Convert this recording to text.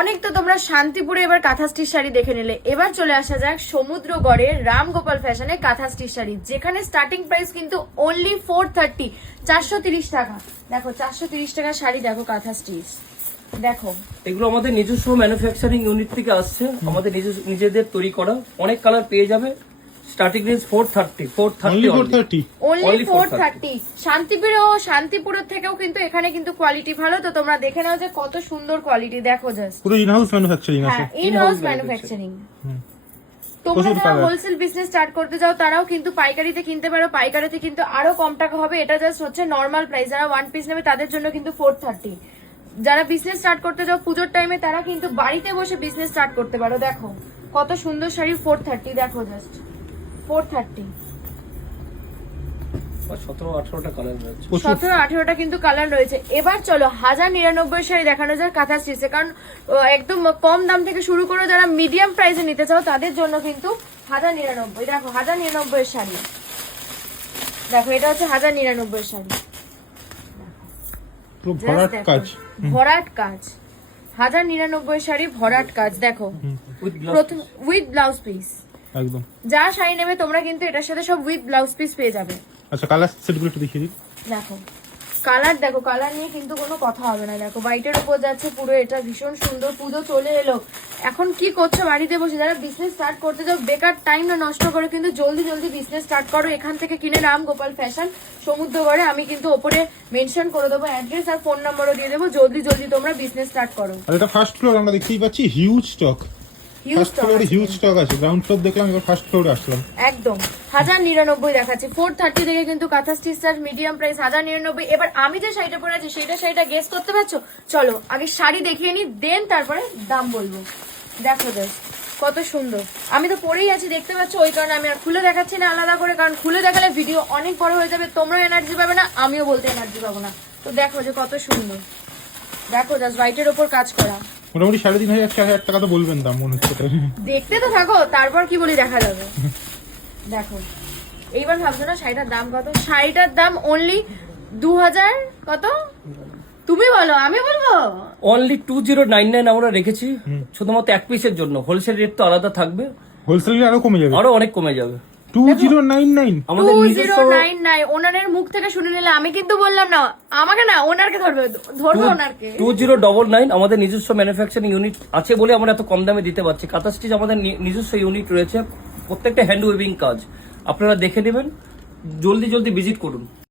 অনেক তো তোমরা শান্তিপুরে এবার কাঁথা স্টিচ শাড়ি দেখে নিলে, এবার চলে আসা যাক সমুদ্রগড়ের রামগোপাল ফ্যাশনে কাঁথা স্টিচ শাড়ি, যেখানে স্টার্টিং প্রাইস কিন্তু অনলি 430, 430 টাকা। দেখো 430 টাকা শাড়ি, দেখো কাঁথা স্টিচ, দেখো এগুলো আমাদের নিজস্ব ম্যানুফ্যাকচারিং ইউনিট থেকে আসছে, আমাদের নিজেদের তৈরি করা। অনেক কালার পেয়ে যাবে। Starting range 430 only 430। শান্তিপুরের থেকেও কিন্তু এখানে কিন্তু কোয়ালিটি ভালো, তো তোমরা দেখে নাও যে কত সুন্দর কোয়ালিটি। দেখো জাস্ট পুরো ইনহাউস ম্যানুফ্যাকচারিং আছে। হ্যাঁ, ইনহাউস ম্যানুফ্যাকচারিং। তোমরা যারা হোলসেল বিজনেস স্টার্ট করতে যাও তারাও কিন্তু পাইকারিতে কিনতে পারো, পাইকারিতে কিন্তু আরো কম টাকা হবে। এটা জাস্ট হচ্ছে নর্মাল প্রাইস, যারা ওয়ান পিস নেবে তাদের জন্য কিন্তু 430। যারা বিজনেস স্টার্ট করতে যাও পুজোর টাইমে, তারা কিন্তু বাড়িতে বসে বিজনেস স্টার্ট করতে পারো। দেখো কত সুন্দর শাড়ি, 430। দেখো জাস্ট 430। 17-18টা কালার রয়েছে, 17-18টা কিন্তু কালার রয়েছে। এবার চলো 1099 শাড়ি দেখানো যায় কাঁথা স্টিচে, কারণ একদম কম দাম থেকে শুরু করে যারা মিডিয়াম প্রাইসে নিতে চাও তাদের জন্য কিন্তু 1099। দেখো 1099 শাড়ি, দেখো এটা হচ্ছে 1099 শাড়ি, ভরাট কাজ, 1099 শাড়ি ভরাট কাজ। দেখো প্রথম উইথ ব্লাউজ পিস, একদম যা শাড়ি নেবে তোমরা কিন্তু এটার সাথে সব উইথ ব্লাউজ পিস পেয়ে যাবে। আচ্ছা, কালার সেটগুলো একটু দেখিয়ে দিন। দেখো কালার, দেখো কালার নিয়ে কিন্তু কোনো কথা হবে না। দেখো হোয়াইটের উপর যাচ্ছে পুরো, এটা ভীষণ সুন্দর। পুজো চলে এলো, এখন কি করছো বাড়িতে বসে? যারা বিজনেস স্টার্ট করতে যাও, বেকার টাইম না নষ্ট করে কিন্তু জলদি জলদি বিজনেস স্টার্ট করো। এখান থেকে কিনে রামগোপাল ফ্যাশন সমুদ্রগড়ে, আমি কিন্তু ওপরে মেনশন করে দেবো অ্যাড্রেস আর ফোন নাম্বারও দিয়ে দেবো। জলদি জলদি তোমরা বিজনেস স্টার্ট করো। আর এটা ফার্স্ট ফ্লোর, আমরা দেখতেই পাচ্ছি হিউজ স্টক। ফার্স্ট ফ্লোরে হিউজ স্টক আছে, গ্রাউন্ড ফ্লোর দেখলাম, এবার ফার্স্ট ফ্লোরে আসলাম। একদম 1099 দেখাচ্ছি, 430 থেকে কিন্তু কাঁথা স্টিচ মিডিয়াম প্রাইস 1099। এবার আমি যে শাড়িটা পরে আছি শাড়িটা গেস করতে পারছো? চলো আগে শাড়ি দেখিয়ে নি, দেন তারপরে দাম বলবো। দেখো জাস্ট কত সুন্দর, আমি তো পরেই আছি দেখতে পাচ্ছ, ওই কারণে আমি আর খুলে দেখাচ্ছি না আলাদা করে, কারণ খুলে দেখালে ভিডিও অনেক বড় হয়ে যাবে, তোমরাও এনার্জি পাবে না, আমিও বলতে এনার্জি পাবো না। তো দেখো যে কত সুন্দর, দেখো জাস্ট হোয়াইটের ওপর কাজ করা। মোটামুটি 3500-4000 টাকা তো বলবেন দাম মনে হচ্ছে। দেখতে তো থাকো, তারপর কি বলি দেখা যাবে। দেখো এইবার ভাবছো না শাড়িটার দাম কত? শাড়িটার দাম অনলি 2000 কত? তুমি বলো আমি বলবো? অনলি 2099 আমরা রেখেছি শুধুমাত্র এক পিসের জন্য। হোলসেল রেট তো আলাদা থাকবে, হোলসেল আরো কমে যাবে, আরো অনেক কমে যাবে। 2099 আমাদের নিজস্ব 2099 ওনারের মুখ থেকে শুনে নিলে, আমি কিন্তু বললাম না, আমাকে না ওনারকে ধরবে ওনারকে। 2099 আমাদের নিজস্ব ম্যানুফ্যাকচারিং ইউনিট আছে বলে আমরা এত কম দামে দিতে পারছি। কাঁথা স্টিচ আমাদের নিজস্ব ইউনিট রয়েছে, প্রত্যেকটা হ্যান্ড উইভিং কাজ। আপনারা দেখে নেবেন, জলদি জলদি ভিজিট করুন।